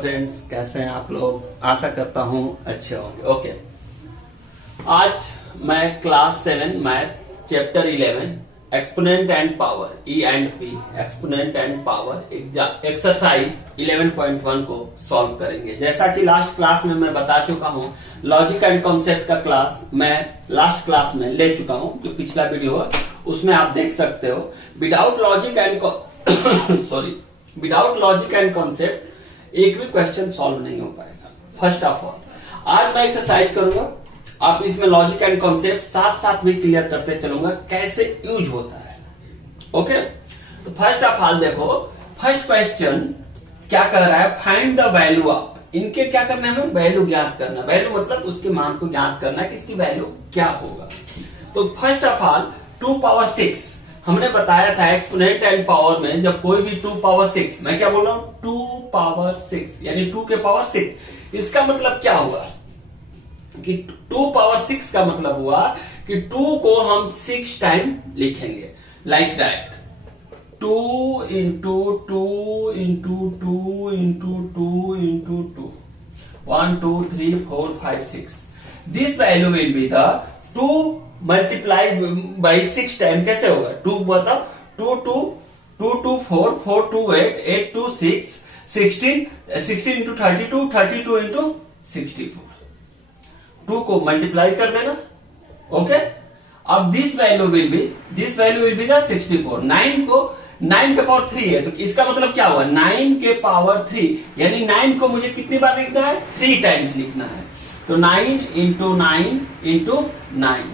Friends, कैसे हैं आप लोग। आशा करता हूं अच्छे होंगे। ओके, आज मैं class 7 math chapter 11 exponent and power E and P exponent and power exercise 11.1 को सॉल्व करेंगे। जैसा कि लास्ट क्लास में मैं बता चुका हूं, लॉजिक एंड कॉन्सेप्ट का क्लास मैं लास्ट क्लास में ले चुका हूं। जो पिछला वीडियो है उसमें आप देख सकते हो। विदाउट लॉजिक एंड कॉन्सेप्ट एक भी क्वेश्चन सॉल्व नहीं हो पाएगा। फर्स्ट ऑफ ऑल आज मैं एक्सरसाइज करूंगा, आप इसमें लॉजिक एंड कॉन्सेप्ट साथ साथ भी क्लियर करते चलूंगा कैसे यूज होता है। ओके, तो फर्स्ट ऑफ ऑल देखो, फर्स्ट क्वेश्चन क्या कर रहा है, फाइंड द वैल्यू ऑफ। इनके क्या करना है, हमें वैल्यू ज्ञात करना। वैल्यू मतलब उसके मान को ज्ञात करना है कि इसकी वैल्यू क्या होगा। तो फर्स्ट ऑफ ऑल 2 पावर 6 हमने बताया था एक्सपोनेंट एंड पावर में, जब कोई भी 2 पावर 6, मैं क्या बोल रहा हूं 2 पावर 6 यानी 2 के पावर 6, इसका मतलब क्या हुआ कि 2 पावर 6 का मतलब हुआ कि 2 को हम 6 टाइम लिखेंगे, like that 2 into 2 into 2 into 2 into 2 1 2 3 4 5 6। This value will be the 2 multiply by 6 time. कैसे होगा, 2 मतलब 2 2 2 2 4 4 2 8 8 2 6 16 16 इंटू 32 32 इंटू 64। 2 को मल्टीप्लाई कर देना। ओके, अब this value will be the 64। 9 के पावर 3 है, तो इसका मतलब क्या हुआ, 9 के पावर 3 यानी 9 को मुझे कितनी बार लिखना है, 3 टाइम्स लिखना है। तो 9 into 9 into 9,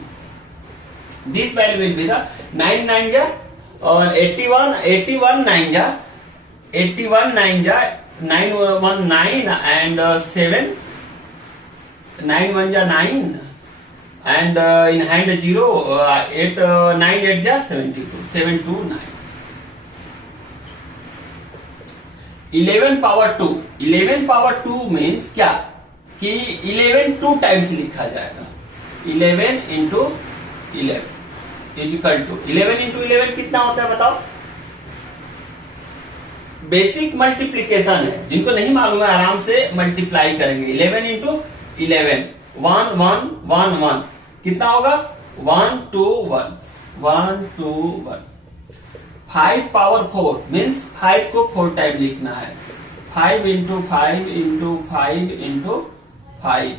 this value will be the 9 9 जा और 81 9 जा 9 1 9 एंड 7 9 1 जा 9 एंड इन हैंड 0 8 9 8 जा 72 7 2 9। 11 पावर 2, 11 पावर 2 मीन्स क्या कि 11 2 टाइम्स लिखा जाएगा। 11 इंटू 11 इजिकल टू 11 इंटू 11 कितना होता है बताओ। बेसिक मल्टीप्लीकेशन है, जिनको नहीं मालूम है आराम से मल्टीप्लाई करेंगे। 11 इंटू 11 1 1 1 1 कितना होगा, 1 2 1 1 2 1। 5 पावर 4 मीन्स 5 को 4 टाइम लिखना है। 5 into 5 into 5 into 5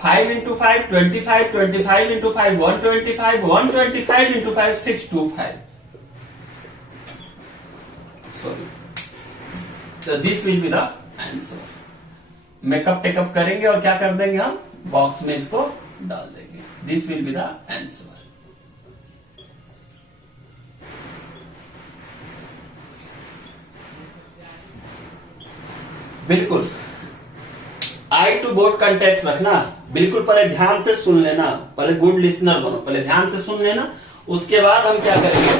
5 into 5 25 25 into 5 125 125 into 5 625। Sorry, तो this will be the answer. Make up take up करेंगे और क्या कर देंगे, हम बॉक्स में इसको डाल देंगे। This will be the answer. बिल्कुल आई टू बोर्ड कंटेक्ट रखना, बिल्कुल पहले ध्यान से सुन लेना, पहले गुड लिसनर बनो, पहले ध्यान से सुन लेना, उसके बाद हम क्या करेंगे,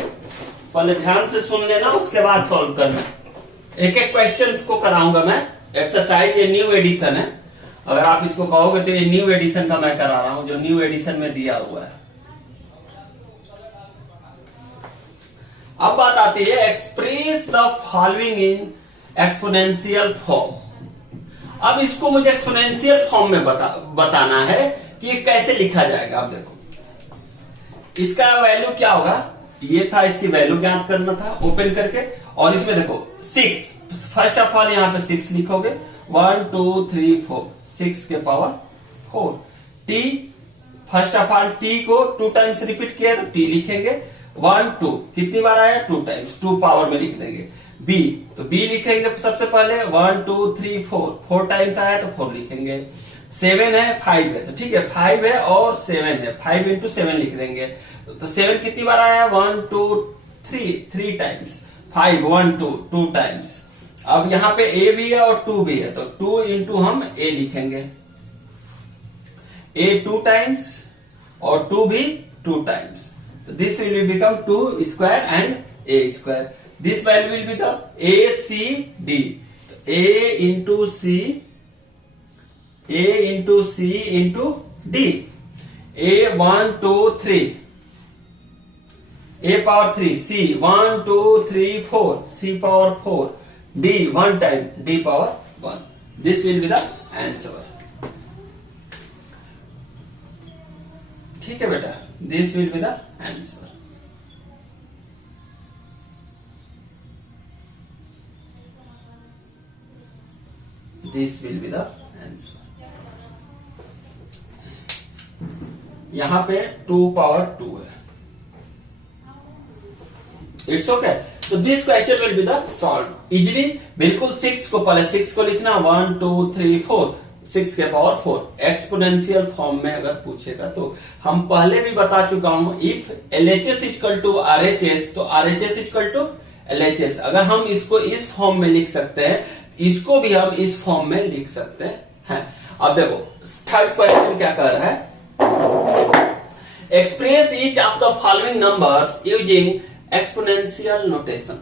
पहले ध्यान से सुन लेना उसके बाद सॉल्व करना। एक एक क्वेश्चंस को कराऊंगा मैं। एक्सरसाइज ये न्यू एडिशन है, अगर आप इसको कहोगे तो ये न्यू एडिशन का मैं करा रहा हूं, जो न्यू एडिशन में दिया हुआ है। अब बात आती है express the following in exponential form. अब इसको मुझे एक्सपोनेंशियल फॉर्म में बताना है कि ये कैसे लिखा जाएगा। आप देखो इसका वैल्यू क्या होगा, ये था, इसकी वैल्यू ज्ञात करना था ओपन करके। और इसमें देखो 6, फर्स्ट ऑफ ऑल यहां पे 6 लिखोगे, 1 2 3 4 6 के power 4। T, first of all T को 2 टाइम्स रिपीट किया तो टी लिखेंगे। 1 2 कितनी बार आया, 2 टाइम्स, 2 पावर में लिख देंगे। बी, तो बी लिखेंगे सबसे पहले 1 2 3 4 4 टाइम्स आया तो 4 लिखेंगे। 7 है 5 है, तो ठीक है 5 है और 7 है, 5 इंटू 7 लिख देंगे। तो 7 कितनी बार आया, 1 2 3 टाइम्स। 5 1 2 2 टाइम्स। अब यहाँ पे ए भी है और 2 भी है, तो 2 इंटू हम ए लिखेंगे। ए 2 टाइम्स और 2 भी 2 टाइम्स, तो this will become 2 square and A square. This value will be the ACD. A into C into D. A 1 2 3 A power 3 C 1 2 3 4 C power 4 D 1 time D power 1। This will be the answer. ठीक है बेटा, this will be the answer. This will be the answer. यहां पे 2 power 2 है। It's okay. तो this question will be the solve easily. बिल्कुल 6 को पहले 6 को लिखना 1 2 3 4, 6 के पावर 4 एक्सपोनेंशियल फॉर्म में अगर पूछेगा तो हम पहले भी बता चुका हूं, if LHS equal to RHS तो RHS इक्वल टू LHS। अगर हम इसको इस फॉर्म में लिख सकते हैं, इसको भी हम इस फॉर्म में लिख सकते हैं। अब देखो थर्ड क्वेश्चन क्या कर रहा है, express each of the following numbers using exponential notation.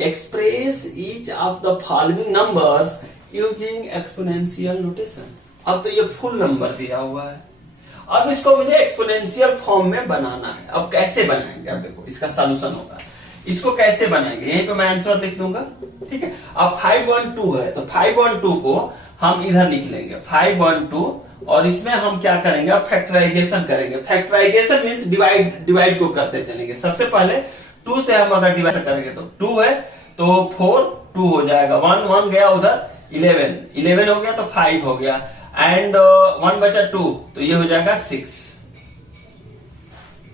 Express each of the following numbers using exponential notation. अब तो ये फुल नंबर दिया हुआ है, अब इसको मुझे एक्सपोनेंशियल फॉर्म में बनाना है। अब कैसे बनाएंगे, अब देखो इसका सॉल्यूशन होगा। इसको कैसे बनाएंगे, यहीं पे मैं आंसर लिख दूंगा। ठीक है, अब 5 1 2 है तो 5 1 2 को हम इधर लिख लेंगे 5 1 2, और इसमें हम क्या करेंगे, अब फैक्टराइजेशन करेंगे। फैक्टराइजेशन मीन्स डिवाइड को करते चलेंगे। सबसे पहले 2 से हम अगर डिवाइड करेंगे तो 2 है तो 4 2 हो जाएगा, 1 1 गया उधर 11 हो गया तो 5 हो गया, एंड 1 बचा 2 तो ये हो जाएगा 6।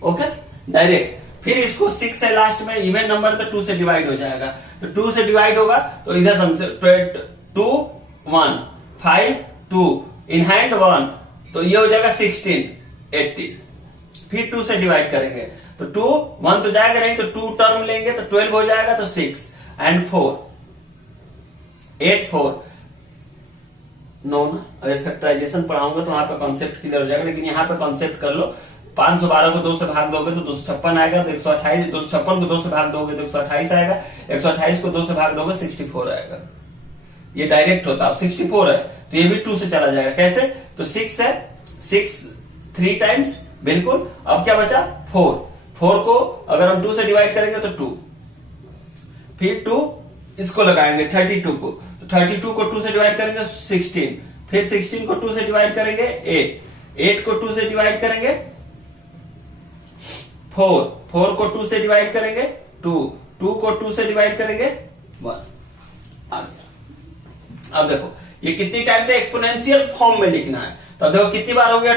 Okay direct. फिर इसको 6 है लास्ट में, इवन नंबर तो 2 से डिवाइड हो जाएगा, तो 2 से डिवाइड होगा तो इधर समझे 2 1 5 2 इन हैंड 1 तो ये हो जाएगा 16 18। फिर 2 से डिवाइड करेंगे तो 2 1 तो जाएगा नहीं तो 2 टर्म लेंगे तो 12 हो जाएगा तो 6 एंड 4 8 4 9 ना। अगर फैक्टराइजेशन पढ़ाऊंगा तो वहां पे कॉन्सेप्ट क्लियर हो जाएगा, लेकिन यहाँ पे कॉन्सेप्ट कर लो। 512 को 2 से भाग दोगे तो 256 आएगा, तो 128 256 को 2 से भाग दोगे तो 128 आएगा, 128 को 2 से भाग दोगे 64 आएगा। ये डायरेक्ट होता है। अब 64 है तो ये भी 2 से चला जाएगा। कैसे, तो 6 है, 6 3 टाइम्स बिल्कुल। अब क्या बचा 4 को अगर हम 2 से डिवाइड करेंगे तो 2, फिर 2 इसको लगाएंगे 32 को, तो 32 को 2 से डिवाइड करेंगे 16, फिर 16 को 2 से डिवाइड करेंगे 8 को 2 से डिवाइड करेंगे 4 को 2 से डिवाइड करेंगे 2 को 2 से डिवाइड करेंगे 1। अब देखो ये कितनी टाइम से एक्सपोनेंशियल फॉर्म में लिखना है, तो देखो कितनी बार हो गया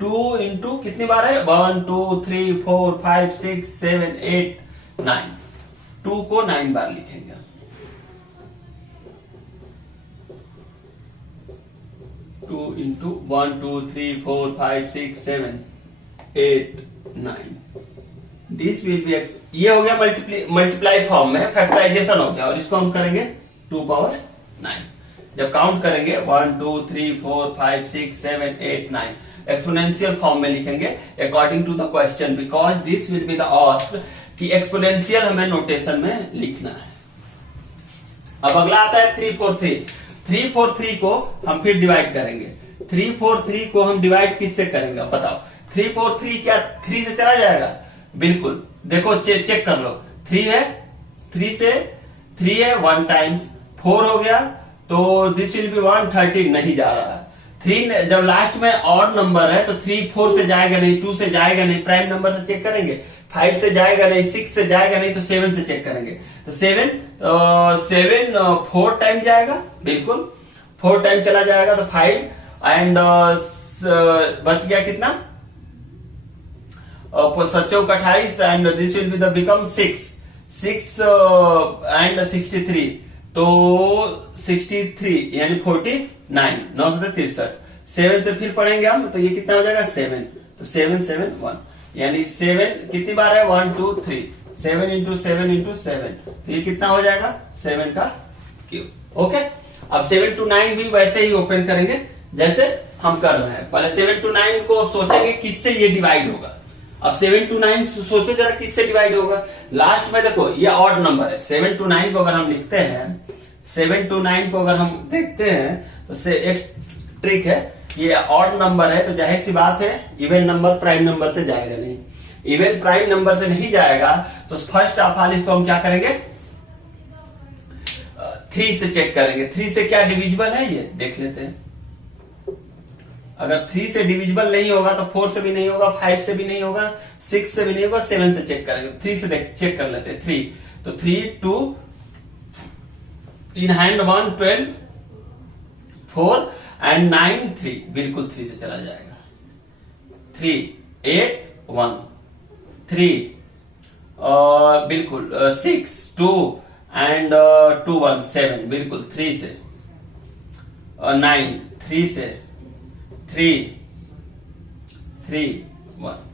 2 इंटू कितनी बार है 1 2 3 4 5 6 7 8 9, 2 को 9 बार लिखेंगे। 2 इंटू 1 2 3 4 5 6 7 8 9, दिस विल बी ये हो गया मल्टीप्लाई फॉर्म में, फैक्टराइजेशन हो गया, और इसको हम करेंगे 2 पावर 9। जब काउंट करेंगे 1 2 3 4 5 6 7 8 9 एक्सपोनेंशियल फॉर्म में लिखेंगे according to the question, because this will be the asked कि एक्सपोनेंशियल हमें नोटेशन में लिखना है। अब अगला आता है 343 को हम फिर डिवाइड करेंगे। 343 को हम डिवाइड किससे करेंगे बताओ। 343 क्या 3 से चला जाएगा, बिल्कुल देखो चेक कर लो। 3 है, 3 है 1 टाइम्स 4 हो गया, तो दिस विल बी 113 नहीं जा रहा है। 3 जब लास्ट में ऑड नंबर है तो 3 4 से जाएगा नहीं, 2 से जाएगा नहीं, प्राइम नंबर से चेक करेंगे, 5 से जाएगा नहीं, 6 से जाएगा नहीं, तो 7 से चेक करेंगे। तो 7 4 टाइम जाएगा, बिल्कुल 4 टाइम चला जाएगा, तो 5 एंड बच गया कितना 7 28 and this will be the become 6 and 63, तो 63 यानी 49 9 से 63। 7 से फिर पढ़ेंगे हम तो ये कितना हो जाएगा 7, तो 7 7 1 यानी 7 कितनी बार है 1 2 3 7 इंटू 7 इंटू 7, तो ये कितना हो जाएगा 7 का क्यूब। ओके, अब 7 to 9 भी वैसे ही ओपन करेंगे जैसे हम कर रहे हैं। पहले 7 to 9 को सोचेंगे किससे ये डिवाइड होगा। अब 7 to 9 सोचो जरा किससे डिवाइड होगा। लास्ट में देखो ये ऑड नंबर है, 7 to 9 को अगर हम लिखते हैं, 7 to 9 को अगर हम देखते हैं तो एक ट्रिक है, ये ऑड नंबर है तो जाहिर सी बात है इवन नंबर प्राइम नंबर से जाएगा नहीं। इवन प्राइम नंबर से नहीं जाएगा तो फर्स्ट ऑफ ऑल इसको हम क्या करेंगे 3 से चेक करेंगे, 3 से क्या डिविजिबल है ये देख लेते हैं। अगर 3 से डिविजिबल नहीं होगा तो 4 से भी नहीं होगा, 5 से भी नहीं होगा, 6 से भी नहीं होगा, 7 से चेक करेंगे। 3 से चेक कर लेते हैं। 3 तो 3 2 इन हैंड 1 12 4 एंड 9 3 बिल्कुल 3 से चला जाएगा। 3 8 1 3 बिल्कुल 6 2 एंड 2 1 7 बिल्कुल 3 से 9 3 से 3 3 1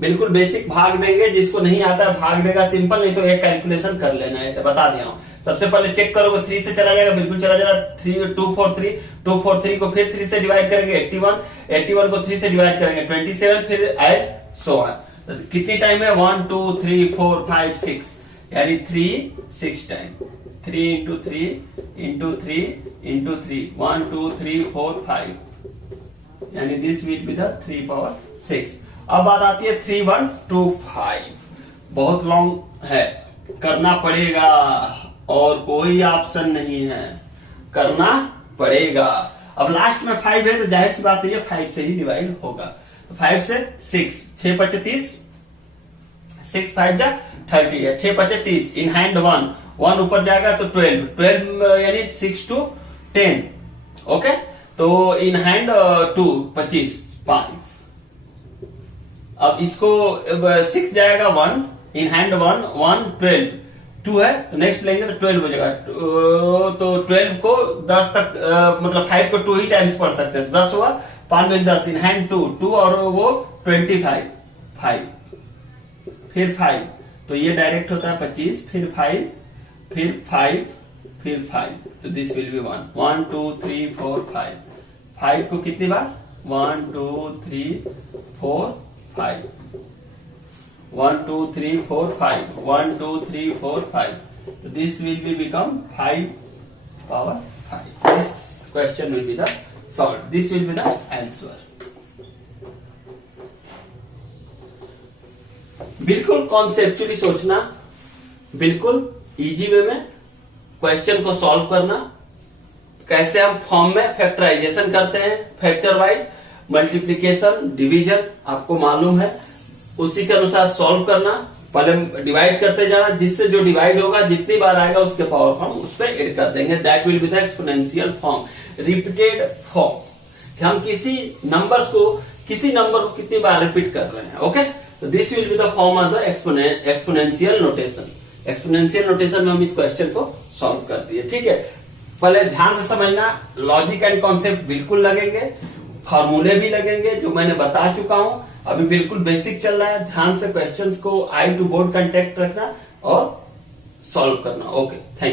बिल्कुल बेसिक भाग देंगे। जिसको नहीं आता है भाग देगा सिंपल, नहीं तो एक कैलकुलेशन कर लेना है, ऐसे बता दिया हूं। सबसे पहले चेक करोगे 3 से चला जाएगा, बिल्कुल चला जाएगा। 3 2 4 3 2 4 3 को फिर 3 से डिवाइड करेंगे 81 81 को 3 से डिवाइड करेंगे 27 फिर एड सो ऑन। तो कितनी टाइम है 1 2 3 4 5 6 यानी 3 6 टाइम 3 इंटू 3 इंटू 3 इंटू 3 1 2 3 4 5 यानी this will be the 3 power 6। अब बात आती है 3 1 2 5 बहुत लॉन्ग है, करना पड़ेगा और कोई ऑप्शन नहीं है, करना पड़ेगा। अब लास्ट में 5 है तो जाहिर सी बात है ये 5 से ही डिवाइड होगा। 5 से 6 6 5 30 6 5 जा 30 है, 6 5 30 इन हैंड 1 ऊपर जाएगा तो 12 यानी 6 to 10 ओके। तो इन हैंड 2 25 5। अब इसको 6 जाएगा 1 इन हैंड 1 12 2 है तो नेक्स्ट लेंगे तो 12 हो जाएगा। तो 12 को 10 तक मतलब 5 को 2 ही टाइम्स पढ़ सकते हैं, 10 हुआ 5 में 10 इन हैंड 2 और वो 25 5 फिर 5 तो ये डायरेक्ट होता है 25 फिर 5 फिर 5 फिर 5 तो दिस विल बी 1 2 3 4 5 5 को कितनी बार 1 2 3 4 5 1 2 3 4 5 1 2 3 4 5 so this will be become 5 power 5. This question will be the solved. This will be the answer. बिल्कुल कॉन्सेप्चुअली सोचना, बिल्कुल इजी वे में क्वेश्चन को सॉल्व करना। कैसे हम फॉर्म में फैक्टराइजेशन करते हैं, फैक्टर वाइज मल्टीप्लीकेशन डिवीजन आपको मालूम है, उसी के अनुसार सॉल्व करना। पहले डिवाइड करते जाना, जिससे जो डिवाइड होगा जितनी बार आएगा उसके पावर फॉर्म उस पर एड कर देंगे। That will be the exponential form, repeated form कि हम किसी नंबर को कितनी बार रिपीट कर रहे हैं। ओके तो this will be the form of the exponential notation. Exponential notation में हम इस क्वेश्चन को सॉल्व कर दिए। ठीक है, पहले ध्यान से समझना, लॉजिक एंड कॉन्सेप्ट बिल्कुल लगेंगे, फॉर्मूले भी लगेंगे जो मैंने बता चुका हूं। अभी बिल्कुल बेसिक चल रहा है, ध्यान से क्वेश्चंस को आई टू बोर्ड कांटेक्ट रखना और सॉल्व करना। Okay thank you.